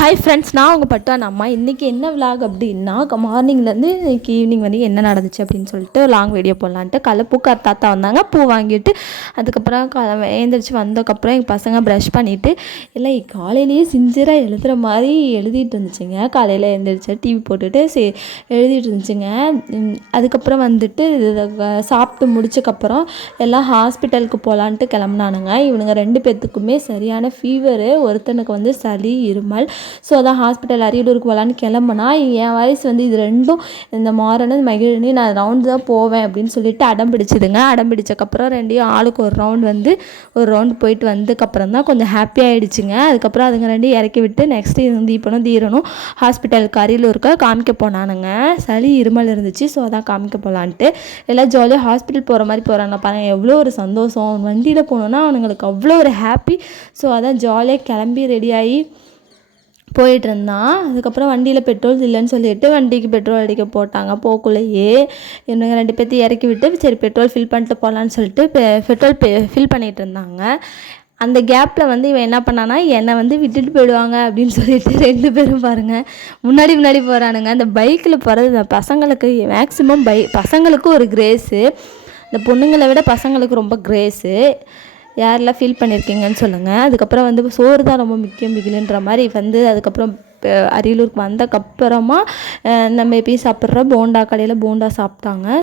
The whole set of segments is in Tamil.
ஹாய் ஃப்ரெண்ட்ஸ், நான் உங்கள் பட்டான அம்மா. இன்றைக்கி என்ன விலாக் அப்படின்னா, மார்னிங்லேருந்து இன்றைக்கி ஈவினிங் வந்து என்ன நடந்துச்சு அப்படின்னு சொல்லிட்டு லாங் வீடியோ போடலான்ட்டு காலைல பூக்கார் தாத்தா வந்தாங்க. பூ வாங்கிட்டு அதுக்கப்புறம் எழுந்திரிச்சு வந்ததுக்கப்புறம் எங்கள் பசங்க ப்ரஷ் பண்ணிவிட்டு எல்லாம் காலையிலேயே சின்சியராக எழுதுகிற மாதிரி எழுதிட்டு இருந்துச்சுங்க. காலையில் எழுந்திரிச்சு டிவி போட்டுட்டு எழுதிட்டு இருந்துச்சுங்க. அதுக்கப்புறம் வந்துட்டு சாப்பிட்டு முடிச்சக்கப்புறம் எல்லாம் ஹாஸ்பிட்டலுக்கு போகலான்ட்டு கிளம்புனானுங்க. இவனுங்க 2 பேர்த்துக்குமே சரியான ஃபீவரு. ஒருத்தனுக்கு வந்து சளி, இருமல். ஸோ அதான் ஹாஸ்பிட்டல் அரியலூருக்கு போகலான்னு கிளம்புனா, என் வயசு வந்து இது ரெண்டும் இந்த மாறனு மகிழினி நான் ரவுண்டு தான் போவேன் அப்படின்னு சொல்லிட்டு அடம் பிடிச்சிதுங்க. அடம் பிடிச்சக்கப்புறம் ரெண்டையும் ஆளுக்கு ஒரு ரவுண்டு போயிட்டு வந்ததுக்கப்புறம் தான் கொஞ்சம் ஹாப்பி ஆகிடுச்சுங்க. அதுக்கப்புறம் அதுங்க ரெண்டையும் இறக்கி விட்டு நெக்ஸ்ட்டு தீபனும் தீரனும் ஹாஸ்பிட்டலுக்கு அரியலூருக்கு காமிக்க போனானுங்க. சளி இருமல் இருந்துச்சு. ஸோ அதான் காமிக்க போகலான்ட்டு எல்லாம் ஜாலியாக ஹாஸ்பிட்டல் போகிற மாதிரி போகிறாங்க பாருங்கள். எவ்வளோ ஒரு சந்தோஷம். வண்டியில் போனோன்னா அவனுங்களுக்கு அவ்வளோ ஒரு ஹாப்பி. ஸோ அதான் ஜாலியாக கிளம்பி ரெடியாகி போயிட்டு இருந்தான். அதுக்கப்புறம் வண்டியில் பெட்ரோல் இல்லைன்னு சொல்லிட்டு வண்டிக்கு பெட்ரோல் அடிக்க போட்டாங்க. போக்குள்ளேயே இவங்க 2 பேர்த்தையும் இறக்கி விட்டு சரி பெட்ரோல் ஃபில் பண்ணிட்டு போகலான்னு சொல்லிட்டு பெட்ரோல் ஃபில் பண்ணிகிட்டு இருந்தாங்க. அந்த கேப்பில் வந்து இவன் என்ன பண்ணானா, என்னை வந்து விட்டுட்டு போயிடுவாங்க அப்படின்னு சொல்லிட்டு 2 பேரும் பாருங்கள் முன்னாடி போகிறானுங்க. அந்த பைக்கில் போகிறது பசங்களுக்கு மேக்ஸிமம் பசங்களுக்கு ஒரு கிரேஸு. இந்த பொண்ணுங்களை விட பசங்களுக்கு ரொம்ப கிரேஸு. யாரெல்லாம் ஃபீல் பண்ணியிருக்கீங்கன்னு சொல்லுங்கள். அதுக்கப்புறம் வந்து சோறு தான் ரொம்ப முக்கியம் பிகிலுன்ற மாதிரி வந்து அதுக்கப்புறம் அரியலூருக்கு வந்தக்கப்புறமா நம்ம எப்பயும் சாப்பிட்ற போண்டா கடையில் போண்டா சாப்பிட்டாங்க.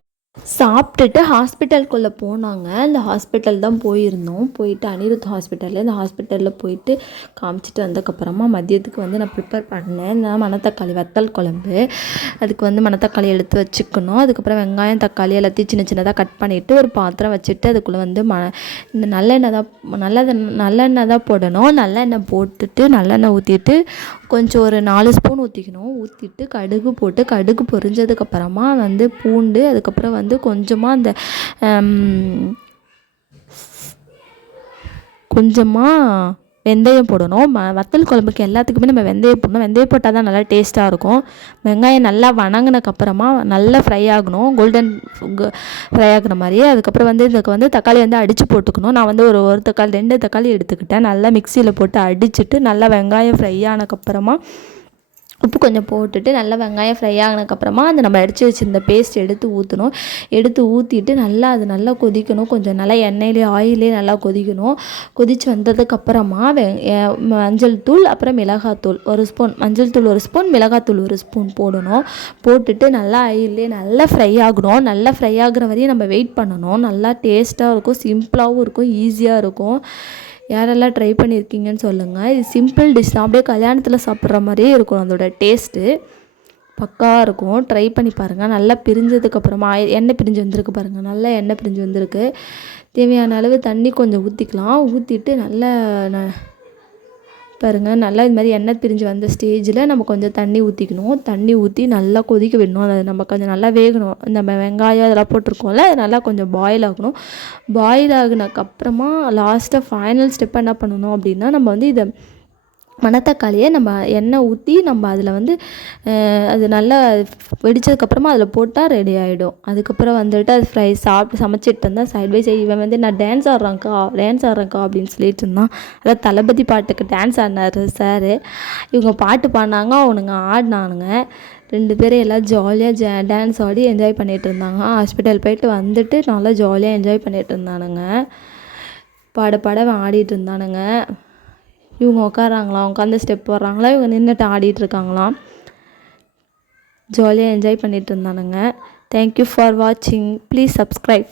சாப்பிட்டுட்டு ஹாஸ்பிட்டலுக்குள்ளே போனாங்க. இந்த ஹாஸ்பிட்டல் தான் போயிட்டு அனிருத் ஹாஸ்பிட்டலில் இந்த ஹாஸ்பிட்டலில் போயிட்டு காமிச்சிட்டு வந்ததுக்கப்புறமா மதியத்துக்கு வந்து நான் ப்ரிப்பேர் பண்ணேன். இந்த மணத்தக்காளி வத்தல் குழம்பு. அதுக்கு வந்து மணத்தக்காளி எடுத்து வச்சுக்கணும். அதுக்கப்புறம் வெங்காயம் தக்காளி எல்லாத்தையும் சின்ன சின்னதாக கட் பண்ணிவிட்டு ஒரு பாத்திரம் வச்சுட்டு அதுக்குள்ளே வந்து இந்த நல்லெண்ணெய் தான் போடணும். நல்லெண்ணெய் போட்டுட்டு நல்லெண்ணெய் ஊற்றிட்டு கொஞ்சம் ஒரு 4 ஸ்பூன் ஊற்றிக்கணும். ஊற்றிட்டு கடுகு போட்டு கடுகு பொரிஞ்சதுக்கப்புறமா வந்து பூண்டு, அதுக்கப்புறம் வந்து கொஞ்சமாக அந்த கொஞ்சமாக வெந்தயம் போடணும். வத்தல் குழம்புக்கு எல்லாத்துக்குமே நம்ம வெந்தயம் போடணும். வெந்தயம் போட்டால் தான் நல்லா டேஸ்ட்டாக இருக்கும். வெங்காயம் நல்லா வணங்கினக்கப்புறமா நல்லா ஃப்ரை ஆகணும், கோல்டன் ஃப்ரை ஆகிற மாதிரியே. அதுக்கப்புறம் வந்து இதுக்கு வந்து தக்காளி வந்து அடித்து போட்டுக்கணும். நான் வந்து ஒரு தக்காளி 2 தக்காளி எடுத்துக்கிட்டேன். நல்லா மிக்சியில் போட்டு அடிச்சுட்டு நல்லா வெங்காயம் ஃப்ரை ஆனதுக்கப்புறமா உப்பு கொஞ்சம் போட்டுட்டு நல்லா வெங்காயம் ஃப்ரை ஆகினதுக்கப்புறமா அந்த நம்ம அடித்து வச்சுருந்த பேஸ்ட் எடுத்து ஊற்றிட்டு நல்லா அது நல்லா கொதிக்கணும். கொஞ்சம் நல்லா ஆயிலே நல்லா கொதிக்கணும். கொதித்து வந்ததுக்கப்புறமா மஞ்சள் தூள் அப்புறம் மிளகாத்தூள் 1 ஸ்பூன், மஞ்சள் தூள் 1 ஸ்பூன், மிளகாத்தூள் 1 ஸ்பூன் போடணும். போட்டுட்டு நல்லா ஆயிலே நல்லா ஃப்ரை ஆகணும். நல்லா ஃப்ரை ஆகிற வரையும் நம்ம வெயிட் பண்ணணும். நல்லா டேஸ்ட்டாக இருக்கும், சிம்பிளாகவும் இருக்கும், ஈஸியாக இருக்கும். யாரெல்லாம் ட்ரை பண்ணியிருக்கீங்கன்னு சொல்லுங்கள். இது சிம்பிள் டிஷ் தான். அப்படியே கல்யாணத்தில் சாப்பிட்ற மாதிரியே இருக்கும். அதோட டேஸ்ட்டு பக்காவாக இருக்கும். ட்ரை பண்ணி பாருங்கள். நல்லா பிரிஞ்சதுக்கப்புறமா எண்ணெய் பிரிஞ்சு வந்திருக்கு பாருங்கள். நல்லா எண்ணெய் பிரிஞ்சு வந்திருக்கு. தேவையான அளவு தண்ணி கொஞ்சம் ஊற்றிக்கலாம். ஊற்றிட்டு நல்லா பாருங்கள் நல்லா இது மாதிரி எண்ணெய் பிரிஞ்சு வந்த ஸ்டேஜில் நம்ம கொஞ்சம் தண்ணி ஊற்றிக்கணும். தண்ணி ஊற்றி நல்லா கொதிக்க விடணும். அது நம்ம கொஞ்சம் நல்லா வேகணும். நம்ம வெங்காயம் அதெல்லாம் போட்டிருக்கோம்ல, அது நல்லா கொஞ்சம் பாயில் ஆகணும். பாயில் ஆகினக்கப்புறமா லாஸ்ட்டாக ஃபைனல் ஸ்டெப் என்ன பண்ணணும் அப்படின்னா, நம்ம வந்து இதை மணத்தக்காளியை நம்ம எண்ணெய் ஊற்றி நம்ம அதில் வந்து அது நல்லா வெடித்ததுக்கப்புறமா அதில் போட்டால் ரெடி ஆகிடும். அதுக்கப்புறம் வந்துட்டு அது சாப்பிட்டு சமைச்சிட்டு இருந்தால் சைட் பை சைடு இவன் வந்து நான் டான்ஸ் ஆடுறேன்க்கா அப்படின்னு சொல்லிட்டு இருந்தான். அதாவது தளபதி பாட்டுக்கு டான்ஸ் ஆடினார் சார். இவங்க பாட்டு பாடினாங்க, அவனுங்க ஆடினானுங்க. 2 பேரும் எல்லாம் ஜாலியாக டான்ஸ் ஆடி என்ஜாய் பண்ணிகிட்டு இருந்தாங்க. ஹாஸ்பிட்டல் போயிட்டு வந்துட்டு நல்லா ஜாலியாக என்ஜாய் பண்ணிகிட்டு இருந்தானுங்க. பாட ஆடிட்டு இருந்தானுங்க. இவங்க உட்காந்து ஸ்டெப் போடுறாங்களா, இவங்க நின்றுட்டு ஆடிட்டுருக்காங்களாம். ஜாலியாக என்ஜாய் பண்ணிகிட்டு இருந்தானுங்க. தேங்க்யூ ஃபார் வாட்சிங். Please subscribe.